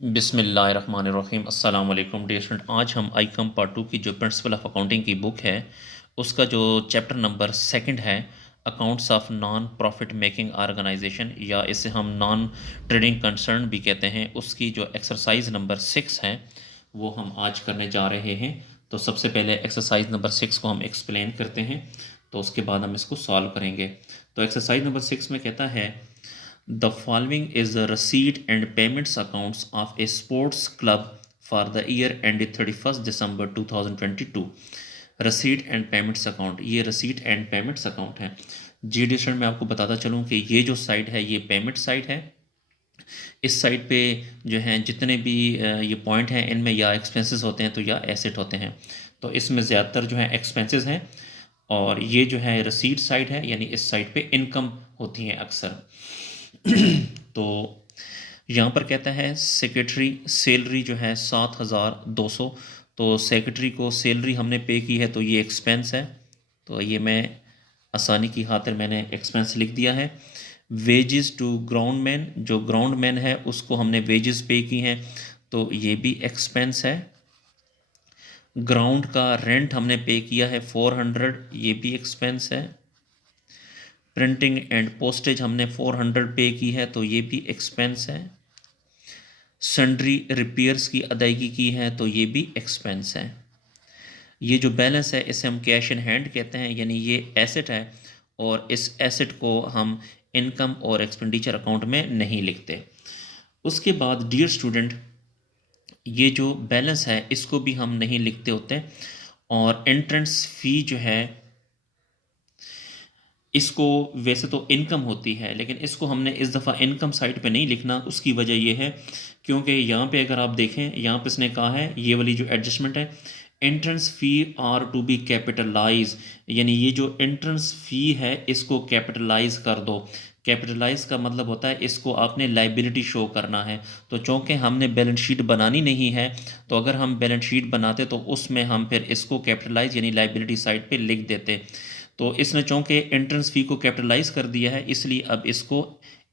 बिस्मिल्लाहिर्रहमानिर्रहीम अस्सलाम वालेकुम डियर स्टूडेंट। आज हम आईकॉम पार्ट 2 की जो प्रिंसिपल ऑफ अकाउंटिंग की बुक है उसका जो चैप्टर नंबर सेकंड है accounts of non profit making organisation या इसे हम नॉन ट्रेडिंग कंसर्न भी कहते हैं, उसकी जो एक्सरसाइज नंबर 6 है वो हम आज करने जा रहे हैं। तो सबसे पहले एक्सरसाइज नंबर 6 को हम एक्सप्लेन करते हैं, तो उसके बाद हम इसको सॉल्व करेंगे। तो एक्सरसाइज नंबर 6 में कहता है The following is the receipt and payments accounts of a sports club for the year ended 31st December 2022। receipt and payments account, ये receipt and payments account है। जी डिस्टेंट मैं आपको बताता चलूँ कि ये जो साइड है ये पेमेंट साइड है। इस साइड पे जो हैं जितने भी ये पॉइंट हैं इनमें या एक्सपेंसेस होते हैं तो या एसेट होते हैं। तो इसमें ज़्यादातर जो है एक्सपेंसेस हैं और ये जो है रसीट साइड है, यानी इस साइड पे इनकम होती है अक्सर। तो यहाँ पर कहता है सेक्रेटरी सैलरी जो है 7,200। तो सेक्रेटरी को सैलरी हमने पे की है तो ये एक्सपेंस है, तो ये मैं आसानी की खातिर मैंने एक्सपेंस लिख दिया है। वेजेस टू ग्राउंड मैन, जो ग्राउंड मैन है उसको हमने वेजेस पे की हैं तो ये भी एक्सपेंस है। ग्राउंड का रेंट हमने पे किया है 400, ये भी एक्सपेंस है। प्रिंटिंग एंड पोस्टेज हमने 400 पे की है तो ये भी एक्सपेंस है। सन्ड्री रिपेयर्स की अदायगी की है तो ये भी एक्सपेंस है। ये जो बैलेंस है इसे हम कैश इन हैंड कहते हैं, यानी ये एसेट है और इस एसेट को हम इनकम और एक्सपेंडिचर अकाउंट में नहीं लिखते। उसके बाद डियर स्टूडेंट ये जो बैलेंस है इसको भी हम नहीं लिखते होते, और एंट्रेंस फ़ी जो है इसको वैसे तो इनकम होती है लेकिन इसको हमने इस दफ़ा इनकम साइड पे नहीं लिखना। उसकी वजह ये है क्योंकि यहाँ पे अगर आप देखें, यहाँ पे इसने कहा है ये वाली जो एडजस्टमेंट है, entrance fee are to be capitalise, यानी ये जो एंट्रेंस फ़ी है इसको कैपिटलाइज कर दो। कैपिटलाइज का मतलब होता है इसको आपने लाइबिलिटी शो करना है। तो चूँकि हमने बैलेंस शीट बनानी नहीं है, तो अगर हम बैलेंस शीट बनाते तो उसमें हम फिर इसको कैपिटलाइज यानी लाइबिलिटी साइड पे लिख देते। तो इसने चूँकि एंट्रेंस फ़ी को कैपिटलाइज कर दिया है इसलिए अब इसको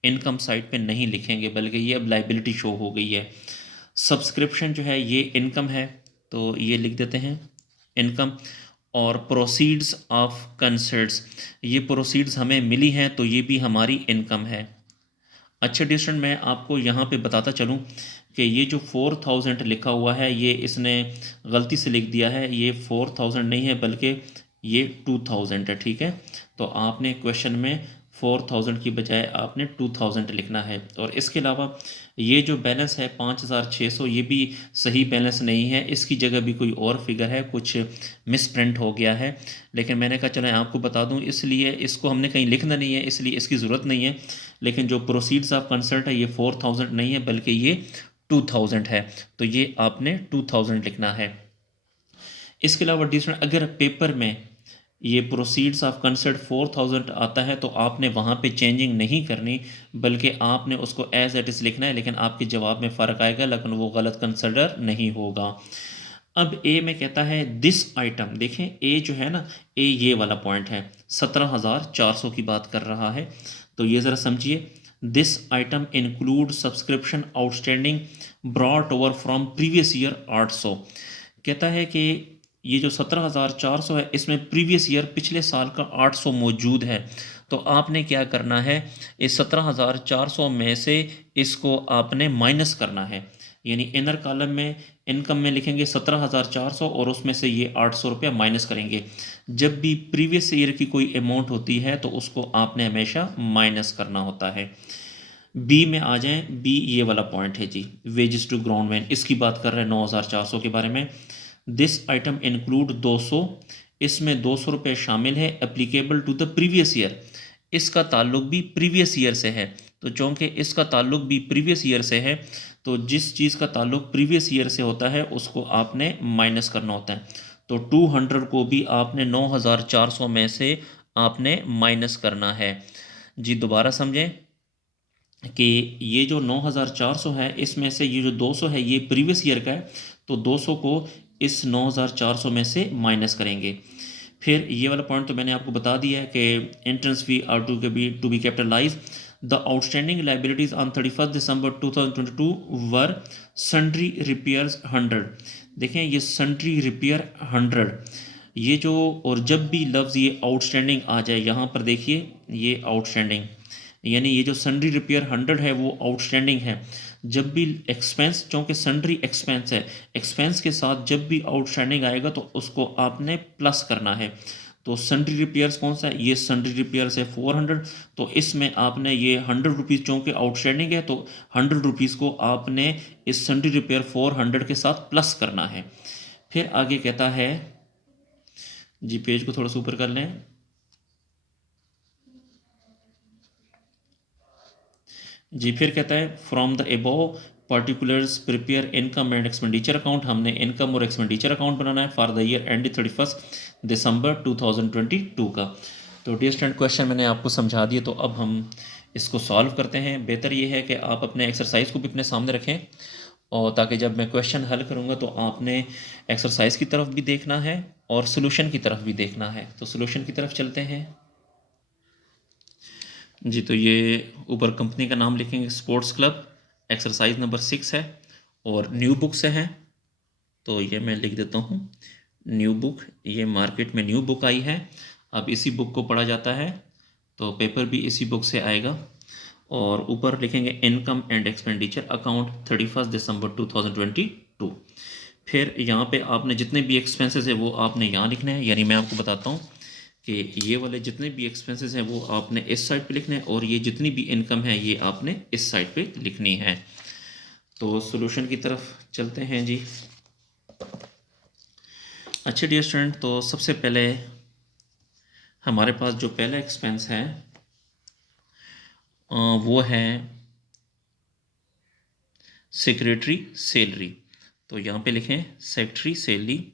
इनकम साइड पे नहीं लिखेंगे, बल्कि ये अब लाइबिलिटी शो हो गई है। सब्सक्रिप्शन जो है ये इनकम है तो ये लिख देते हैं इनकम। और प्रोसीड्स ऑफ कंसर्ट्स, ये प्रोसीड्स हमें मिली हैं तो ये भी हमारी इनकम है। अच्छा डिस्टेंट मैं आपको यहाँ पे बताता चलूँ कि ये जो 4000 लिखा हुआ है ये इसने गलती से लिख दिया है, ये 4000 नहीं है बल्कि ये 2000 है, ठीक है। तो आपने क्वेश्चन में 4000 की बजाय आपने 2000 लिखना है। और इसके अलावा ये जो बैलेंस है 5600 ये भी सही बैलेंस नहीं है, इसकी जगह भी कोई और फिगर है, कुछ मिस प्रिंट हो गया है। लेकिन मैंने कहा चलो आपको बता दूं, इसलिए इसको हमने कहीं लिखना नहीं है, इसलिए इसकी ज़रूरत नहीं है। लेकिन जो प्रोसीड्स ऑफ कंसर्ट है ये 4000 नहीं है बल्कि ये 2000 है, तो ये आपने 2000 लिखना है। इसके अलावा डिस्टेंट अगर पेपर में ये प्रोसीड्स ऑफ कंसर्ट 4000 आता है तो आपने वहाँ पे चेंजिंग नहीं करनी, बल्कि आपने उसको एज इट इज़ लिखना है। लेकिन आपके जवाब में फ़र्क आएगा लेकिन वो गलत कंसिडर नहीं होगा। अब ए में कहता है दिस आइटम, देखें ए जो है ना, ए ये वाला पॉइंट है 17,400 की बात कर रहा है। तो ये ज़रा समझिए, this item include subscription outstanding brought over from previous year 800। कहता है कि ये जो 17,400 है इसमें प्रीवियस ईयर पिछले साल का 800 मौजूद है। तो आपने क्या करना है, इस 17,400 में से इसको आपने माइनस करना है, यानी इनर कॉलम में इनकम में लिखेंगे 17,400 और उसमें से ये 800 रुपया माइनस करेंगे। जब भी प्रीवियस ईयर की कोई अमाउंट होती है तो उसको आपने हमेशा माइनस करना होता है। बी में आ जाएं, बी ये वाला पॉइंट है जी, वेजेस टू ग्राउंड मैन, इसकी बात कर रहे हैं 9,400 के बारे में। दिस आइटम इंक्लूड 200, इसमें 200 रुपये शामिल है। Applicable to the previous year, इसका ताल्लुक भी प्रीवियस ईयर से है। तो चूँकि इसका ताल्लुक भी प्रीवियस ईयर से है तो जिस चीज़ का ताल्लुक प्रीवियस ईयर से होता है उसको आपने माइनस करना होता है। तो 200 को भी आपने 9,400 में से आपने माइनस करना है। जी दोबारा समझें कि ये जो 9,400 है इसमें से ये जो 200 है ये प्रीवियस ईयर का है, तो 200 को इस 9,400 में से माइनस करेंगे। फिर ये वाला पॉइंट तो मैंने आपको बता दिया है कि entrance fee are to be capitalise. The outstanding liabilities on 31 December 2022 were sundry repairs 100। देखें ये सन्ड्री रिपेयर 100, ये जो, और जब भी लफ्ज़ ये आउटस्टैंडिंग आ जाए यहाँ पर देखिए ये आउटस्टैंडिंग, यानी ये जो सन्ड्री रिपेयर 100 है वो आउटस्टैंडिंग है। जब भी एक्सपेंस, चूँकि सन्ड्री एक्सपेंस है, एक्सपेंस के साथ जब भी आउटस्टैंडिंग आएगा तो उसको आपने प्लस करना है। तो सन्ड्री रिपेयर्स कौन सा है, ये सन्ड्री रिपेयर्स है 400, तो इसमें आपने ये 100 रुपीज़ चूँकि आउटस्टैंडिंग है तो 100 रुपीज़ को आपने इस सन्ड्री रिपेयर 400 के साथ प्लस करना है। फिर आगे कहता है जी, पेज को थोड़ा सा ऊपर कर लें। जी फिर कहता है from the above particulars prepare income and expenditure account. हमने इनकम और एक्सपेंडिचर अकाउंट बनाना है for the year and 31 December 2022 का। तो डियर स्टूडेंट, क्वेश्चन मैंने आपको समझा दिए, तो अब हम इसको सॉल्व करते हैं। बेहतर ये है कि आप अपने एक्सरसाइज को भी अपने सामने रखें, और ताकि जब मैं क्वेश्चन हल करूँगा तो आपने एक्सरसाइज की तरफ भी देखना है और सोल्यूशन की तरफ भी देखना है। तो सोल्यूशन की तरफ चलते हैं जी। तो ये ऊपर कंपनी का नाम लिखेंगे स्पोर्ट्स क्लब, एक्सरसाइज नंबर 6 है और न्यू बुक से है। तो ये मैं लिख देता हूँ न्यू बुक, ये मार्केट में न्यू बुक आई है, अब इसी बुक को पढ़ा जाता है, तो पेपर भी इसी बुक से आएगा। और ऊपर लिखेंगे income and expenditure account 31 December 2022। फिर यहाँ पे आपने जितने भी एक्सपेंसेस है वो आपने यहाँ लिखने हैं, यानी मैं आपको बताता हूँ कि ये वाले जितने भी एक्सपेंसेस हैं वो आपने इस साइड पे लिखने हैं, और ये जितनी भी इनकम है ये आपने इस साइड पे लिखनी है। तो सॉल्यूशन की तरफ चलते हैं जी। अच्छा डियर स्टूडेंट, तो सबसे पहले हमारे पास जो पहला एक्सपेंस है वो है सेक्रेटरी सैलरी। तो यहाँ पे लिखें सेक्रेटरी सैलरी,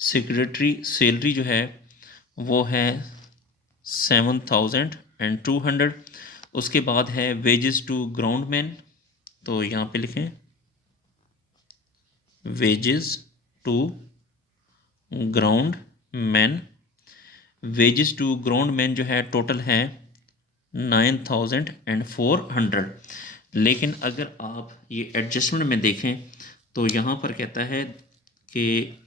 सेक्रेटरी सैलरी जो है वो है 7200। उसके बाद है वेजेस टू ग्राउंड मैन, तो यहाँ पे लिखें wages to ground man. Wages to ground man जो है टोटल है 9400। लेकिन अगर आप ये एडजस्टमेंट में देखें तो यहाँ पर कहता है कि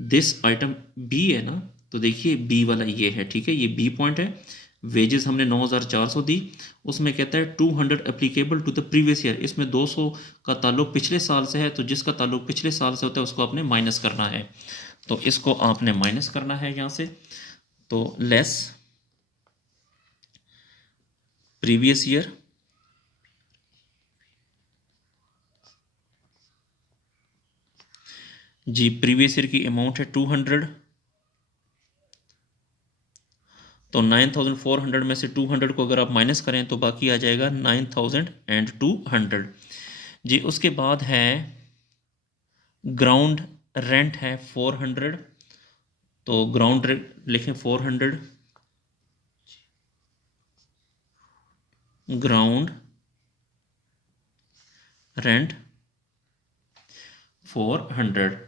दिस आइटम बी है ना, तो देखिए बी वाला ये है, ठीक है, ये बी पॉइंट है। वेजेस हमने 9400 दी, उसमें कहता है 200 applicable to the previous year, इसमें 200 का ताल्लुक पिछले साल से है, तो जिसका ताल्लुक पिछले साल से होता है उसको आपने माइनस करना है। तो इसको आपने माइनस करना है यहाँ से, तो लेस प्रीवियस ईयर जी, प्रीवियस ईयर की अमाउंट है 200, तो 9400 में से 200 को अगर आप माइनस करें तो बाकी आ जाएगा 9200 जी। उसके बाद है ग्राउंड रेंट है 400, तो ग्राउंड लिखें 400, ग्राउंड रेंट 400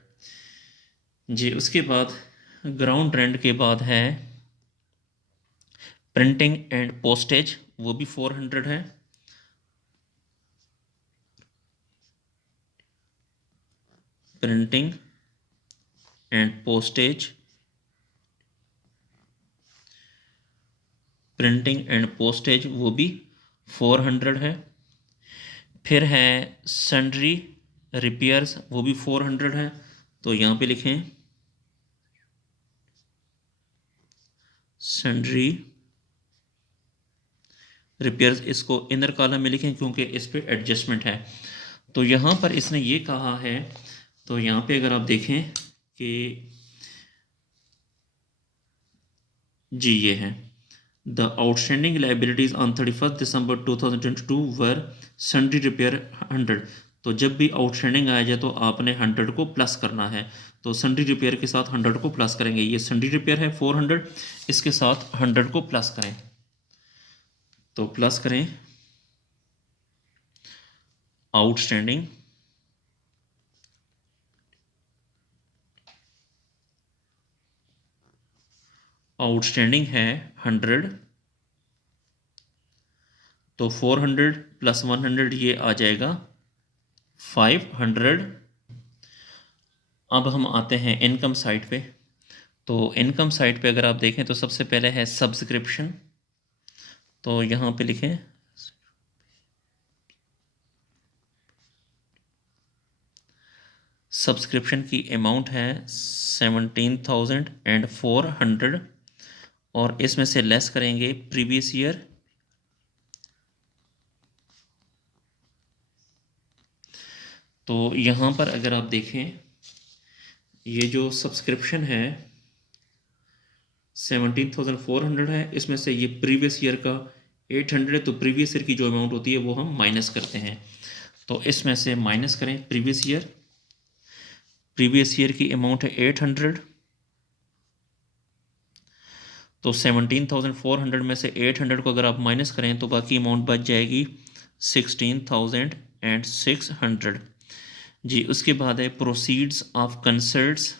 जी। उसके बाद ग्राउंड रेंट के बाद है प्रिंटिंग एंड पोस्टेज, वो भी 400 है। Printing and postage, printing and postage वो भी 400 है। फिर है सन्ड्री रिपेयर्स, वो भी 400 है, तो यहाँ पे लिखें सन्ड्री रिपेयर्स, इसको इनर कॉलम में लिखें क्योंकि इस पे एडजस्टमेंट है। तो यहाँ पर इसने ये कहा है, तो यहाँ पे अगर आप देखें कि जी ये है the outstanding liabilities on 31 December 2022 were sundry repair 100। तो जब भी आउटस्टैंडिंग आ जाए तो आपने 100 को प्लस करना है, तो सन्ड्री रिपेयर के साथ 100 को प्लस करेंगे। ये सन्ड्री रिपेयर है 400, इसके साथ 100 को प्लस करें, तो प्लस करें आउटस्टैंडिंग आउटस्टैंडिंग है 100, तो 400 प्लस 100 ये आ जाएगा 500। अब हम आते हैं इनकम साइड पे। तो इनकम साइड पे अगर आप देखें तो सबसे पहले है सब्सक्रिप्शन। तो यहाँ पे लिखें सब्सक्रिप्शन की अमाउंट है 17,400 और इसमें से लेस करेंगे प्रीवियस ईयर। तो यहाँ पर अगर आप देखें ये जो सब्सक्रिप्शन है 17,400 है, इसमें से ये प्रीवियस ईयर का 800 है, तो प्रीवियस ईयर की जो अमाउंट होती है वो हम माइनस करते हैं। तो इसमें से माइनस करें प्रीवियस ईयर की अमाउंट है 800, तो 17,400 में से 800 को अगर आप माइनस करें तो बाकी अमाउंट बच जाएगी 16,600। जी, उसके बाद है proceeds of concerts.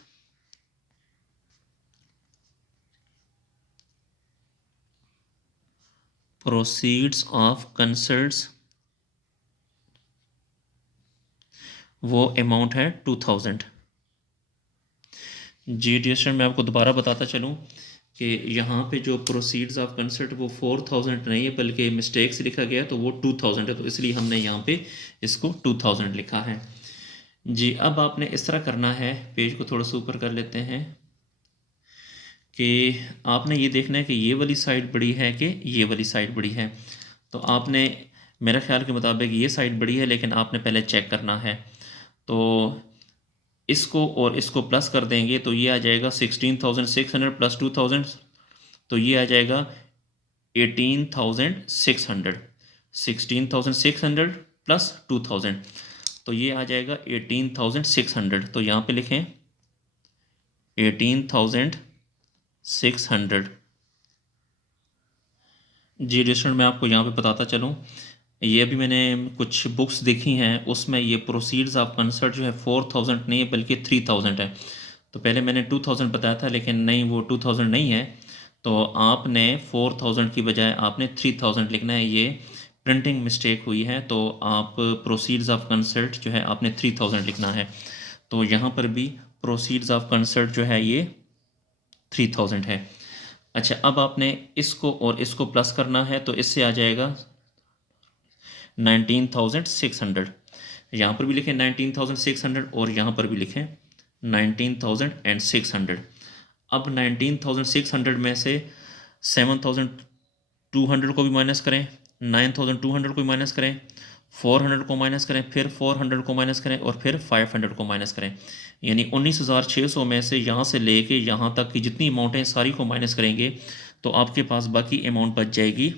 Proceeds of concerts वो अमाउंट है 2000। जी डियर स्टूडेंट, मैं आपको दोबारा बताता चलूँ कि यहाँ पे जो प्रोसीड्स ऑफ कंसर्ट वो 4000 नहीं है बल्कि मिस्टेक से लिखा गया, तो वो 2000 है, तो इसलिए हमने यहाँ पे इसको 2000 लिखा है। जी, अब आपने इस तरह करना है, पेज को थोड़ा सा ऊपर कर लेते हैं, कि आपने ये देखना है कि ये वाली साइड बड़ी है कि ये वाली साइड बड़ी है। तो आपने मेरे ख्याल के मुताबिक ये साइड बड़ी है, लेकिन आपने पहले चेक करना है। तो इसको और इसको प्लस कर देंगे तो ये आ जाएगा 16,600 प्लस 2000, तो ये आ जाएगा 18,600। 16,600 प्लस 2000, तो ये आ जाएगा 18,600। तो यहाँ पे लिखें 18,600। जी डिस्टेंट मैं आपको यहाँ पे बताता चलूँ, ये अभी मैंने कुछ बुक्स देखी हैं, उसमें ये प्रोसीड्स ऑफ कंसर्ट जो है 4000 नहीं है बल्कि 3000 है। तो पहले मैंने 2000 बताया था, लेकिन नहीं, वो 2000 नहीं है। तो आपने 4000 की बजाय आपने 3000 लिखना है, ये प्रिंटिंग मिस्टेक हुई है। तो आप प्रोसीड्स ऑफ कंसर्ट जो है आपने 3000 लिखना है। तो यहाँ पर भी प्रोसीड्स ऑफ कंसर्ट जो है ये 3000 है। अच्छा, अब आपने इसको और इसको प्लस करना है, तो इससे आ जाएगा 19,600। यहाँ पर भी लिखें 19,600 और यहाँ पर भी लिखें 19,600। अब 19,600 में से 7,200 को भी माइनस करें, 9,200 को भी माइनस करें, 400 को माइनस करें, फिर 400 को माइनस करें और फिर 500 को माइनस करें। यानी 19,600 में से यहाँ से लेके यहाँ तक की जितनी अमाउंट है सारी को माइनस करेंगे, तो आपके पास बाकी अमाउंट बच जाएगी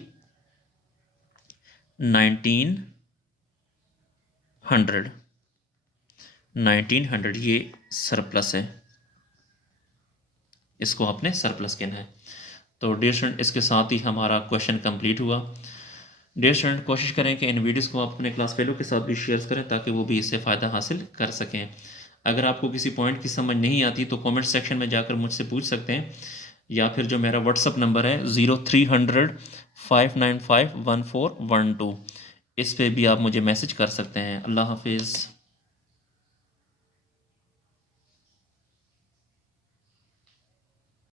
1900। ये सरप्लस है, इसको आपने सरप्लस कहना है। तो डियर स्टूडेंट, इसके साथ ही हमारा क्वेश्चन कंप्लीट हुआ। डियर स्टूडेंट, कोशिश करें कि इन वीडियोस को आप अपने क्लास फेलो के साथ भी शेयर करें ताकि वो भी इससे फ़ायदा हासिल कर सकें। अगर आपको किसी पॉइंट की समझ नहीं आती तो कमेंट सेक्शन में जाकर मुझसे पूछ सकते हैं, या फिर जो मेरा व्हाट्सअप नंबर है 0300 595 1412, इस पे भी आप मुझे मैसेज कर सकते हैं। अल्लाह हाफिज़।